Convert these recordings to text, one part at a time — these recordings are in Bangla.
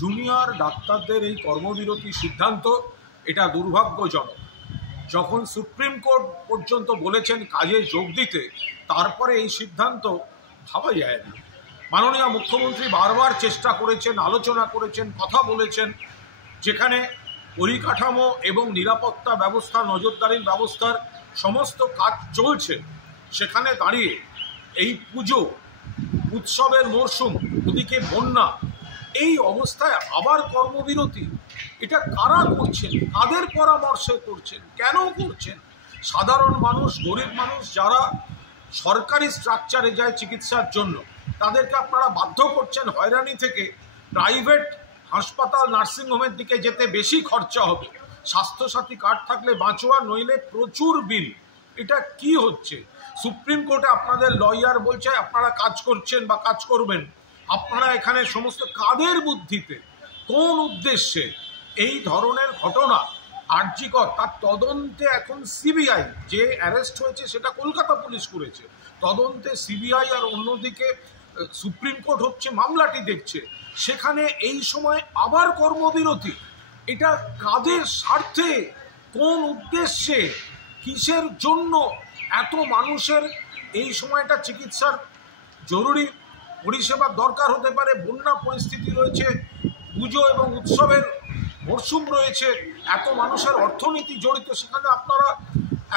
জুনিয়র ডাক্তারদের এই কর্মবিরতি সিদ্ধান্ত এটা দুর্ভাগ্যজনক। যখন সুপ্রিম কোর্ট পর্যন্ত বলেছেন কাজে যোগ দিতে, তারপরে এই সিদ্ধান্ত ভাবা যায় না। মাননীয় মুখ্যমন্ত্রী বারবার চেষ্টা করেছেন, আলোচনা করেছেন, কথা বলেছেন, যেখানে পরিকাঠামো এবং নিরাপত্তা ব্যবস্থা, নজরদারির ব্যবস্থার সমস্ত কাজ চলছে, সেখানে দাঁড়িয়ে এই পুজো উৎসবের মরশুম, ওদিকে বন্যা, এই অবস্থায় আবার কর্মবিরতি, এটা কারা করছেন, কাদের পরামর্শে করছেন, কেন করছেন? সাধারণ মানুষ, গরিব মানুষ যারা সরকারি স্ট্রাকচারে যায় চিকিৎসার জন্য, তাদেরকে আপনারা বাধ্য করছেন হয়রানি থেকে প্রাইভেট হাসপাতাল, নার্সিংহোমের দিকে যেতে। বেশি খরচা হবে, স্বাস্থ্যসাথী কার্ড থাকলে বাঁচোয়া, নইলে প্রচুর বিল। এটা কি হচ্ছে? সুপ্রিম কোর্টে আপনাদের লয়ার বলছে আপনারা কাজ করছেন বা কাজ করবেন। আপনারা এখানে সমস্ত কাদের বুদ্ধিতে, কোন উদ্দেশ্যে এই ধরনের ঘটনা? আরজি কর, তার তদন্তে এখন সিবিআই, যে অ্যারেস্ট হয়েছে সেটা কলকাতা পুলিশ করেছে, তদন্তে সিবিআই, আর অন্যদিকে সুপ্রিম কোর্ট হচ্ছে মামলাটি দেখছে। সেখানে এই সময় আবার কর্মবিরতি, এটা কাদের স্বার্থে, কোন উদ্দেশ্যে, কিসের জন্য? এত মানুষের এই সময়টা চিকিৎসার জরুরি পরিষেবার দরকার হতে পারে, বন্যা পরিস্থিতি রয়েছে, পুজো এবং উৎসবের মরশুম রয়েছে, এত মানুষের অর্থনীতি জড়িত, সেখানে আপনারা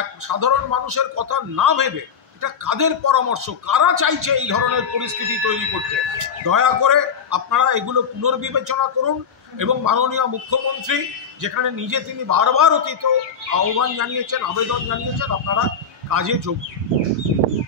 এক সাধারণ মানুষের কথা না ভেবে, এটা কাদের পরামর্শ, কারা চাইছে এই ধরনের পরিস্থিতি তৈরি করতে? দয়া করে আপনারা এগুলো পুনর্বিবেচনা করুন এবং মাননীয় মুখ্যমন্ত্রী যেখানে নিজে তিনি বারবার অতীত আহ্বান জানিয়েছেন, আবেদন জানিয়েছেন, আপনারা কাজে যোগ দিন।